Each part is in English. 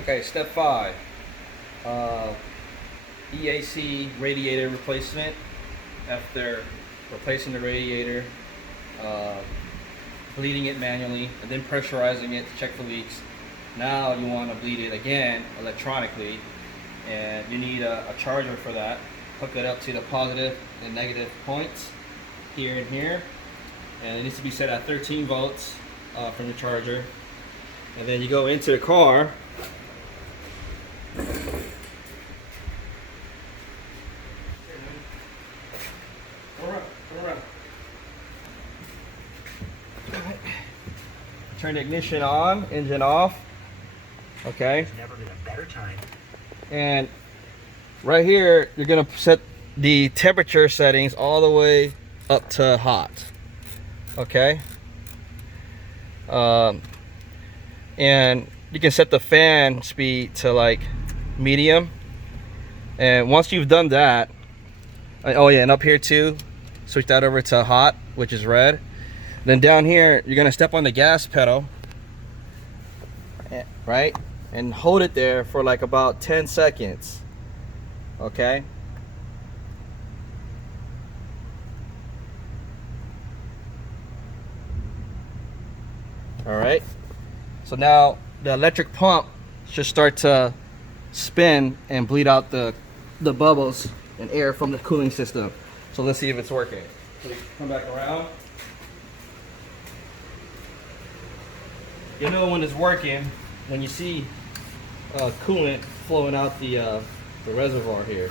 Okay, step 5. EAC radiator replacement. After replacing the radiator, uh, bleeding it manually, and then pressurizing it to check for leaks. Now you want to bleed it again electronically, and you need a charger for that. Hook it up to the positive and negative points here and here, and it needs to be set at 13 volts from the charger. And then you go into the car. Turn the ignition on, engine off. Okay. There's never been a better time. And right here, you're gonna set the temperature settings all the way up to hot. Okay. And you can set the fan speed to like medium. And once you've done that, oh yeah, and up here too, switch that over to hot, which is red. Then down here, you're gonna step on the gas pedal, right? And hold it there for like about 10 seconds. Okay? All right. So now the electric pump should start to spin and bleed out the bubbles and air from the cooling system. So let's see if it's working. So we come back around. You know when it's working when you see coolant flowing out the reservoir here.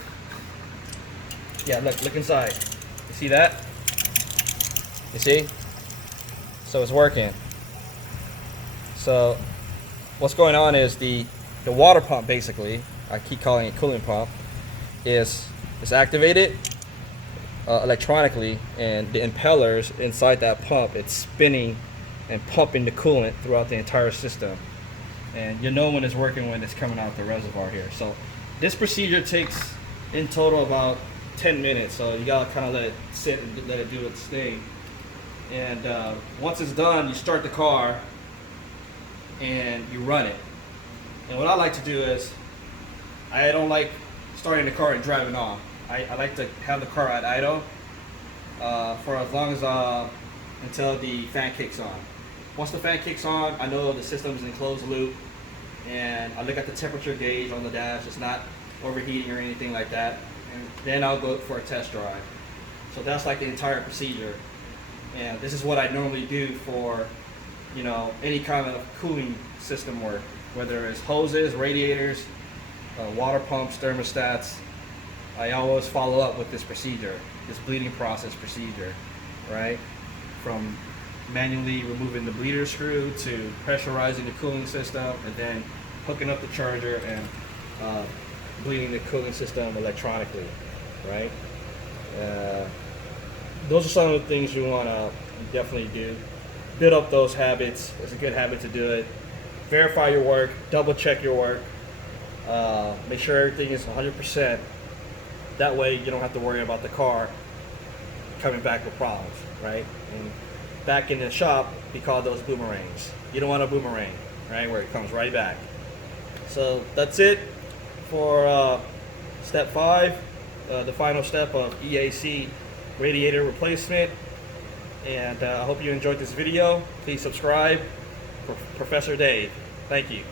Yeah, look inside. You see that? You see? So it's working. So what's going on is the water pump, basically, I keep calling it cooling pump, is activated electronically, and the impellers inside that pump, it's spinning and pumping the coolant throughout the entire system. And you know when it's working when it's coming out the reservoir here. So this procedure takes in total about 10 minutes. So you gotta kind of let it sit and let it do its thing. And once it's done, you start the car and you run it. And what I like to do is, I don't like starting the car and driving off. I like to have the car at idle for as long as until the fan kicks on. Once the fan kicks on, I know the system is in closed loop, and I look at the temperature gauge on the dash. It's not overheating or anything like that. And then I'll go for a test drive. So that's like the entire procedure. And this is what I normally do for, you know, any kind of cooling system work, whether it's hoses, radiators, water pumps, thermostats. I always follow up with this procedure, this bleeding process procedure, right? From manually removing the bleeder screw to pressurizing the cooling system, and then hooking up the charger and bleeding the cooling system electronically, right? Those are some of the things you want to definitely do. Build up those habits. It's a good habit to do it. Verify your work, double check your work, make sure everything is 100%. That way you don't have to worry about the car coming back with problems, right? And back in the shop, we call those boomerangs. You don't want a boomerang, right, where it comes right back. So that's it for step 5, the final step of EAC radiator replacement. And I hope you enjoyed this video. Please subscribe. Professor Dave. Thank you.